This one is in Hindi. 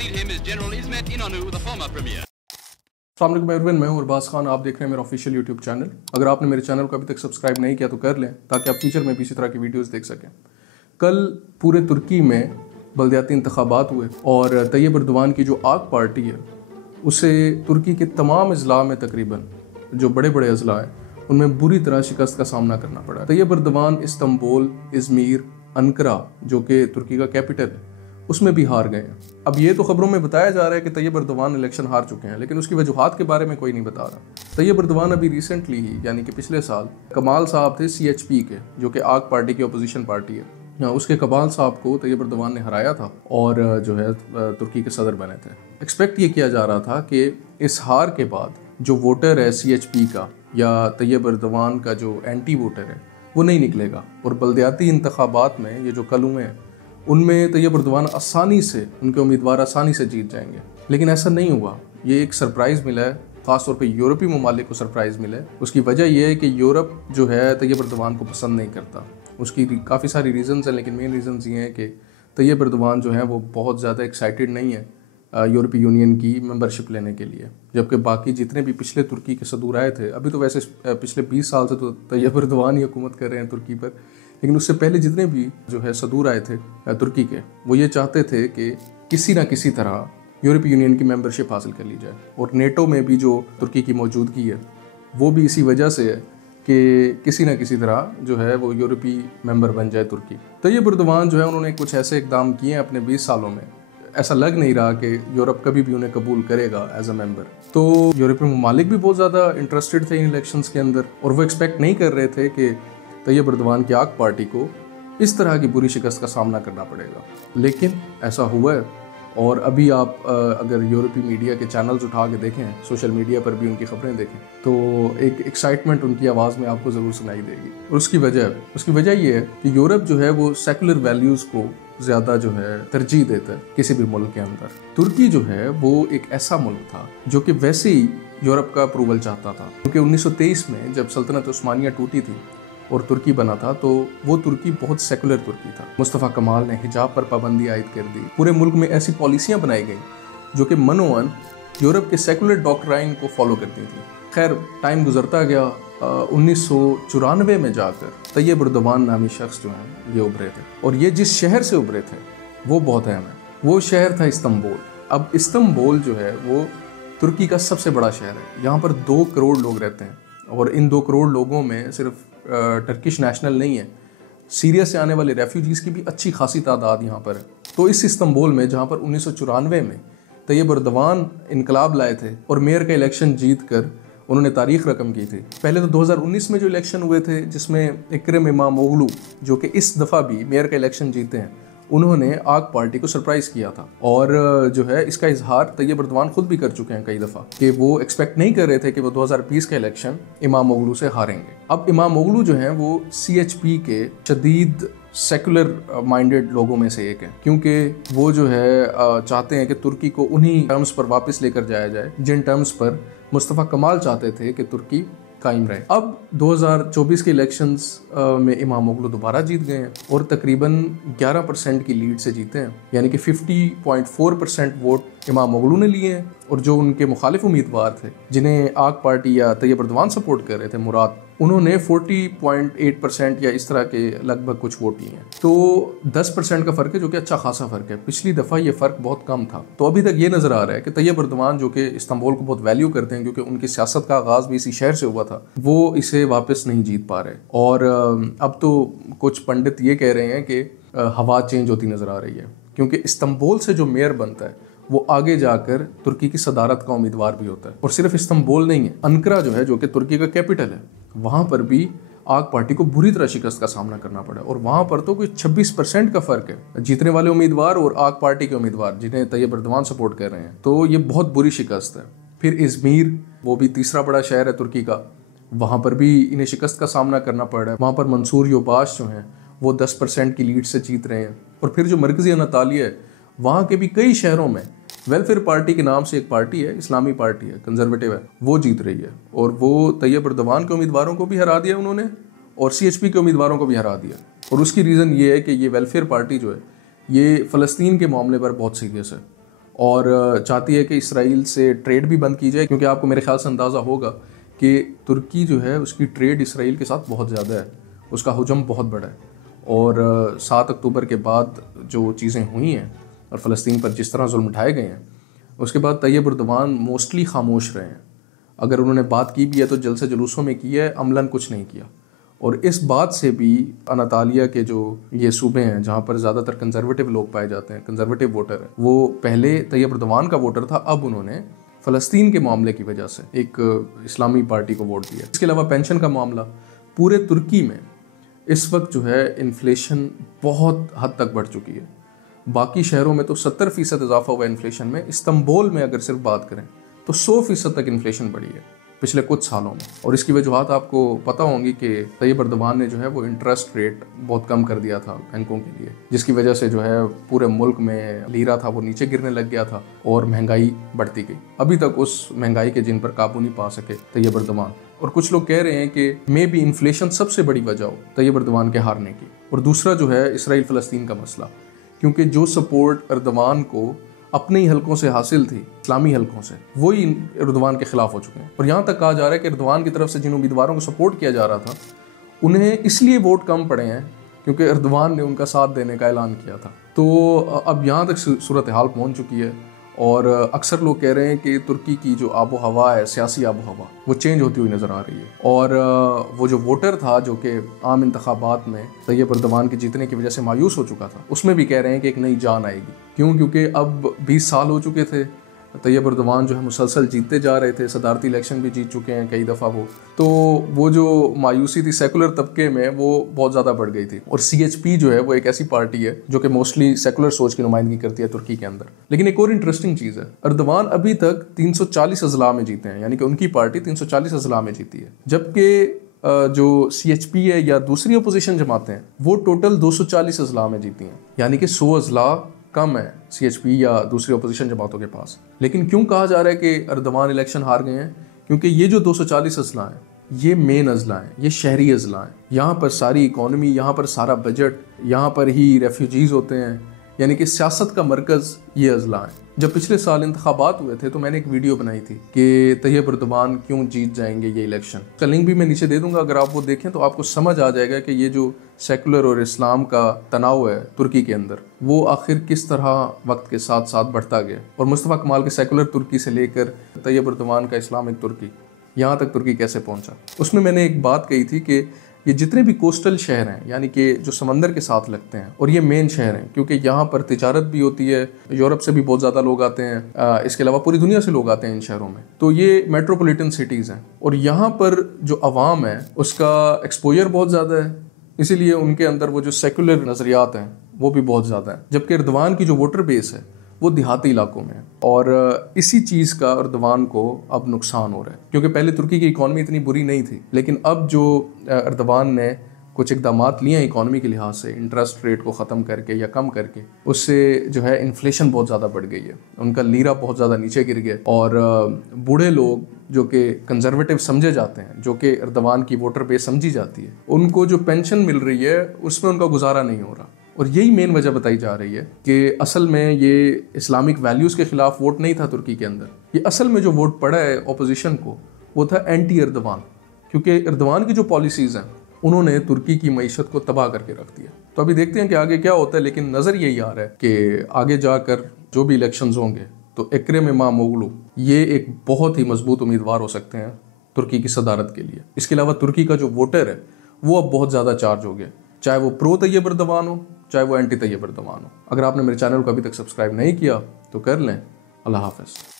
succeed him is General Ismet Inonu, the former premier. अस्सलाम वालेकुम एवरीवन, मैं हूं अरबाज खान। आप देख रहे हैं मेरा ऑफिशियल यूट्यूब चैनल। अगर आपने मेरे चैनल को अभी तक सब्सक्राइब नहीं किया तो कर लें, ताकि आप फ्यूचर में भी इसी तरह की वीडियोस देख सकें। कल पूरे तुर्की में बल्दियाती इंतखाबात हुए और तैयब एर्दोगान की जो आग पार्टी है उसे तुर्की के तमाम अजला में तकरीबन जो बड़े बड़े अजला हैं उनमें बुरी तरह शिकस्त का सामना करना पड़ा। तैयब एर्दोगान इस्तांबुल, इज़मीर, अंकारा जो कि तुर्की का कैपिटल है उसमें भी हार गए हैं। अब ये तो खबरों में बताया जा रहा है कि तैयब एर्दोगान इलेक्शन हार चुके हैं, लेकिन उसकी वजूहात के बारे में कोई नहीं बता रहा। तैयब एर्दोगान अभी रिसेंटली ही यानी कि पिछले साल कमाल साहब थे CHP के, जो कि आग पार्टी की अपोजिशन पार्टी है, उसके कमाल साहब को तैयब एर्दोगान ने हराया था और जो है तुर्की के सदर बने थे। एक्सपेक्ट ये किया जा रहा था कि इस हार के बाद जो वोटर है CHP का या तैयब एर्दोगान का जो एंटी वोटर है वो नहीं निकलेगा और बल्दियाती इंतखाबात में ये जो कल हुए हैं उनमें तैयब एर्दोगान आसानी से, उनके उम्मीदवार आसानी से जीत जाएंगे। लेकिन ऐसा नहीं हुआ। ये एक सरप्राइज़ मिला है, ख़ासतौर पे यूरोपीय ममालिक को सरप्राइज़ मिला है। उसकी वजह यह है कि यूरोप जो है तैयब एर्दोगान को पसंद नहीं करता। उसकी काफ़ी सारी रीज़न्स हैं, लेकिन मेन रीज़न्स ये हैं कि तैयब एर्दोगान जो है वो बहुत ज़्यादा एक्साइटेड नहीं है यूरोपीय यूनियन की मेंबरशिप लेने के लिए, जबकि बाकी जितने भी पिछले तुर्की के सदूर आए थे, अभी तो वैसे पिछले 20 साल से तो तैयब एर्दोगान ही हुकूमत कर रहे हैं तुर्की पर, लेकिन उससे पहले जितने भी जो है सदूर आए थे तुर्की के, वो ये चाहते थे कि किसी ना किसी तरह यूरोपीय यूनियन की मेंबरशिप हासिल कर ली जाए। और नेटो में भी जो तुर्की की मौजूदगी है वो भी इसी वजह से है कि किसी ना किसी तरह जो है वो यूरोपीय मेंबर बन जाए तुर्की। तैयब एर्दोगान जो है उन्होंने कुछ ऐसे इकदाम किए हैं अपने 20 सालों में, ऐसा लग नहीं रहा कि यूरोप कभी भी उन्हें कबूल करेगा एज अ मेंबर। तो यूरोपीय ममालिक भी बहुत ज़्यादा इंटरेस्टेड थे इन इलेक्शंस के अंदर और वो एक्सपेक्ट नहीं कर रहे थे कि तैयब एर्दोगान की आग पार्टी को इस तरह की बुरी शिकस्त का सामना करना पड़ेगा, लेकिन ऐसा हुआ है। और अभी आप अगर यूरोपीय मीडिया के चैनल्स उठा के देखें, सोशल मीडिया पर भी उनकी खबरें देखें, तो एक एक्साइटमेंट उनकी आवाज़ में आपको ज़रूर सुनाई देगी। और उसकी वजह ये है कि यूरोप जो है वो सेकुलर वैल्यूज़ को ज़्यादा जो है तरजीह देता है किसी भी मुल्क के अंदर। तुर्की जो है वो एक ऐसा मुल्क था जो कि वैसे ही यूरोप का अप्रूवल चाहता था, क्योंकि 1923 में जब सल्तनत उस्मानिया टूटी थी और तुर्की बना था तो वो तुर्की बहुत सेकुलर तुर्की था। मुस्तफ़ा कमाल ने हिजाब पर पाबंदी आयद कर दी। पूरे मुल्क में ऐसी पॉलिसियाँ बनाई गई जो कि मनोवन यूरोप के सेकुलर डॉक्ट्राइन को फॉलो करती थी। खैर टाइम गुजरता गया, 1994 में जाकर तैयब एर्दोगान नामी शख्स जो हैं ये उभरे थे, और ये जिस शहर से उभरे थे वो बहुत अहम है। वो शहर था इस्तांबुल। अब इस्तांबुल जो है वो तुर्की का सबसे बड़ा शहर है। यहाँ पर 2 करोड़ लोग रहते हैं और इन 2 करोड़ लोगों में सिर्फ टर्किश नेशनल नहीं है, सीरिया से आने वाले रेफ्यूजीज़ की भी अच्छी खासी तादाद यहाँ पर है। तो इस इस्तांबुल में जहाँ पर 1994 में तैयब एर्दोगान इनकलाब लाए थे और मेयर का इलेक्शन जीत कर उन्होंने तारीख रकम की थी। पहले तो 2019 में जो इलेक्शन हुए थे जिसमें इकरम इमामोगलू जो कि इस दफ़ा भी मेयर का इलेक्शन जीते हैं, उन्होंने आग पार्टी को सरप्राइज़ किया था। और जो है इसका इजहार तैयब एर्दोगान खुद भी कर चुके हैं कई दफ़ा कि वो एक्सपेक्ट नहीं कर रहे थे कि वो 2020 का इलेक्शन इमामोगलू से हारेंगे। अब इमामोगलू जो हैं वो CHP के शदीद सेकुलर माइंडेड लोगों में से एक है, क्योंकि वो जो है चाहते हैं कि तुर्की को उन्हीं टर्म्स पर वापस लेकर जाया जाए जिन टर्म्स पर मुस्तफ़ा कमाल चाहते थे कि तुर्की कायम रहे। अब 2024 के इलेक्शंस में इमामोगलू दोबारा जीत गए हैं और तकरीबन 11% की लीड से जीते हैं, यानी कि 50.4% वोट इमामोगलू ने लिए हैं। और जो उनके मुखालिफ उम्मीदवार थे जिन्हें आग पार्टी या तैयब एर्दोगान सपोर्ट कर रहे थे, मुराद, उन्होंने 40.8% या इस तरह के लगभग कुछ वोट लिए हैं। तो 10% का फ़र्क है, जो कि अच्छा खासा फ़र्क है। पिछली दफ़ा ये फ़र्क बहुत कम था। तो अभी तक ये नज़र आ रहा है कि तैयब एर्दोगान जो कि इस्तांबुल को बहुत वैल्यू करते हैं, क्योंकि उनकी सियासत का आगाज़ भी इसी शहर से हुआ था, वो इसे वापस नहीं जीत पा रहे। और अब तो कुछ पंडित ये कह रहे हैं कि हवा चेंज होती नज़र आ रही है, क्योंकि इस्तांबुल से जो मेयर बनता है वो आगे जाकर तुर्की की सदारत का उम्मीदवार भी होता है। और सिर्फ इस्तांबुल नहीं है, अंकारा जो है जो कि तुर्की का कैपिटल है, वहाँ पर भी आग पार्टी को बुरी तरह शिकस्त का सामना करना पड़ा। और वहाँ पर तो कोई 26% का फ़र्क है जीतने वाले उम्मीदवार और आग पार्टी के उम्मीदवार जिन्हें तैयब एर्दोगान सपोर्ट कर रहे हैं। तो ये बहुत बुरी शिकस्त है। फिर इज़मीर, वो भी तीसरा बड़ा शहर है तुर्की का, वहाँ पर भी इन्हें शिकस्त का सामना करना पड़ रहा है। वहाँ पर मंसूर योबाश जो हैं वो 10% की लीड से जीत रहे हैं। और फिर जो मरकज़ी अनातालिया है, वहाँ के भी कई शहरों में वेलफेयर पार्टी के नाम से एक पार्टी है, इस्लामी पार्टी है, कंजर्वेटिव है, वो जीत रही है। और वो तैयब एर्दोगान के उम्मीदवारों को भी हरा दिया उन्होंने और CHP के उम्मीदवारों को भी हरा दिया। और उसकी रीज़न ये है कि ये वेलफेयर पार्टी जो है ये फ़लस्तीन के मामले पर बहुत सीरियस है और चाहती है कि इसराइल से ट्रेड भी बंद की जाए, क्योंकि आपको मेरे ख्याल से अंदाज़ा होगा कि तुर्की जो है उसकी ट्रेड इसराइल के साथ बहुत ज़्यादा है, उसका हुजम बहुत बड़ा है। और 7 अक्टूबर के बाद जो चीज़ें हुई हैं और फ़लस्तीन पर जिस तरह जुल्म उठाए गए हैं, उसके बाद तैयब एर्दोगान मोस्टली खामोश रहे हैं। अगर उन्होंने बात की भी है तो जलसे जुलूसों में की है, अमलन कुछ नहीं किया। और इस बात से भी अनातालिया के जो ये सूबे हैं जहाँ पर ज़्यादातर कंजर्वेटिव लोग पाए जाते हैं, कंजर्वेटिव वोटर है, वो पहले तैयब एर्दोगान का वोटर था, अब उन्होंने फ़लस्तीन के मामले की वजह से एक इस्लामी पार्टी को वोट दिया। इसके अलावा पेंशन का मामला, पूरे तुर्की में इस वक्त जो है इन्फ्लेशन बहुत हद तक बढ़ चुकी है। बाकी शहरों में तो 70% इजाफा हुआ है इन्फ्लेशन में। इस्तांबुल में अगर सिर्फ बात करें तो 100% तक इन्फ्लेशन बढ़ी है पिछले कुछ सालों में। और इसकी वजूहत आपको पता होंगी कि तैयब एर्दोगान ने जो है वो इंटरेस्ट रेट बहुत कम कर दिया था बैंकों के लिए, जिसकी वजह से जो है पूरे मुल्क में लीरा था वो नीचे गिरने लग गया था और महंगाई बढ़ती गई। अभी तक उस महंगाई के जिन पर काबू नहीं पा सके तैयब एर्दोगान। और कुछ लोग कह रहे हैं कि मे बी इन्फ्लेशन सबसे बड़ी वजह हो तैयब एर्दोगान के हारने की। और दूसरा जो है इसराइल फ़लस्तीन का मसला, क्योंकि जो सपोर्ट एर्दोगान को अपने ही हलकों से हासिल थी, इस्लामी हलकों से, वही एर्दोगान के खिलाफ हो चुके हैं। और यहाँ तक कहा जा रहा है कि एर्दोगान की तरफ से जिन उम्मीदवारों को सपोर्ट किया जा रहा था उन्हें इसलिए वोट कम पड़े हैं क्योंकि एर्दोगान ने उनका साथ देने का ऐलान किया था। तो अब यहाँ तक सूरत हाल पहुँच चुकी है। और अक्सर लोग कह रहे हैं कि तुर्की की जो आबो हवा है, सियासी आबो हवा, वो चेंज होती हुई नज़र आ रही है। और वो जो वोटर था जो कि आम इंतखाबात में तैयब एर्दोगान के जीतने की वजह से मायूस हो चुका था, उसमें भी कह रहे हैं कि एक नई जान आएगी। क्यों? क्योंकि अब 20 साल हो चुके थे, तैयब एर्दोगान जो है मुसलसल जीतते जा रहे थे, सदारती इलेक्शन भी जीत चुके हैं कई दफ़ा तो वो जो मायूसी थी सेकुलर तबके में वो बहुत ज़्यादा बढ़ गई थी। और CHP जो है वो एक ऐसी पार्टी है जो कि मोस्टली सेकुलर सोच की नुमाइंदगी करती है तुर्की के अंदर। लेकिन एक और इंटरेस्टिंग चीज़ है, एर्दोगान अभी तक 340 अजला में जीते हैं, यानी कि उनकी पार्टी 340 अजला में जीती है, जबकि जो CHP है या दूसरी अपोजिशन जमातें हैं वो टोटल 240 अजला में जीती हैं, यानी कि 100 अजला कम है CHP या दूसरी अपोजिशन जमातों के पास। लेकिन क्यों कहा जा रहा है कि एर्दोगान इलेक्शन हार गए हैं? क्योंकि ये जो 240 अजला हैं ये मेन अजला हैं, ये शहरी अजला हैं। यहाँ पर सारी इकॉनमी, यहाँ पर सारा बजट, यहाँ पर ही रेफ्यूजीज़ होते हैं, यानी कि सियासत का मरकज़ ये अजला है। जब पिछले साल इंतखाबात हुए थे तो मैंने एक वीडियो बनाई थी कि तैयब एर्दोगान क्यों जीत जाएंगे ये इलेक्शन, का लिंक भी मैं नीचे दे दूंगा। अगर आप वो देखें तो आपको समझ आ जाएगा कि ये जो सेकुलर और इस्लाम का तनाव है तुर्की के अंदर वो आखिर किस तरह वक्त के साथ साथ बढ़ता गया। और मुस्तफ़ा कमाल के सेकुलर तुर्की से लेकर तैयब एर्दोगान का इस्लामिक तुर्की, यहाँ तक तुर्की कैसे पहुँचा। उसमें मैंने एक बात कही थी कि ये जितने भी कोस्टल शहर हैं, यानी कि जो समंदर के साथ लगते हैं, और ये मेन शहर हैं क्योंकि यहाँ पर तिजारत भी होती है, यूरोप से भी बहुत ज़्यादा लोग आते हैं, इसके अलावा पूरी दुनिया से लोग आते हैं इन शहरों में। तो ये मेट्रोपॉलिटन सिटीज़ हैं और यहाँ पर जो अवाम है उसका एक्सपोजर बहुत ज़्यादा है, इसीलिए उनके अंदर वो जो सेकुलर नज़रियात हैं वो भी बहुत ज़्यादा है। जबकि एर्दोगान की जो वोटर बेस है वो देहाती इलाकों में है। और इसी चीज़ का एर्दोगान को अब नुकसान हो रहा है, क्योंकि पहले तुर्की की इकॉनमी इतनी बुरी नहीं थी, लेकिन अब जो एर्दोगान ने कुछ इकदामात लिए हैं इकॉनमी के लिहाज से, इंटरेस्ट रेट को ख़त्म करके या कम करके, उससे जो है इन्फ्लेशन बहुत ज़्यादा बढ़ गई है, उनका लीरा बहुत ज़्यादा नीचे गिर गया। और बूढ़े लोग जो कि कंजर्वेटिव समझे जाते हैं, जो कि एर्दोगान की वोटर बेस समझी जाती है, उनको जो पेंशन मिल रही है उसमें उनका गुजारा नहीं हो रहा। और यही मेन वजह बताई जा रही है कि असल में ये इस्लामिक वैल्यूज़ के ख़िलाफ़ वोट नहीं था तुर्की के अंदर। ये असल में जो वोट पड़ा है अपोजिशन को वो था एंटी एर्दोगान, क्योंकि एर्दोगान की जो पॉलिसीज़ हैं उन्होंने तुर्की की मईशत को तबाह करके रख दिया। तो अभी देखते हैं कि आगे क्या होता है, लेकिन नज़र यही आ रहा है कि आगे जाकर जो भी इलेक्शंस होंगे तो इक्रेम इमामोग्लू ये एक बहुत ही मजबूत उम्मीदवार हो सकते हैं तुर्की की सदारत के लिए। इसके अलावा तुर्की का जो वोटर है वो अब बहुत ज़्यादा चार्ज हो गया, चाहे वो प्रो तैयब एर्दोगान हो चाहे वो एंटी तैयब एर्दोगान हो। अगर आपने मेरे चैनल को अभी तक सब्सक्राइब नहीं किया तो कर लें। अल्लाह हाफ़िज़।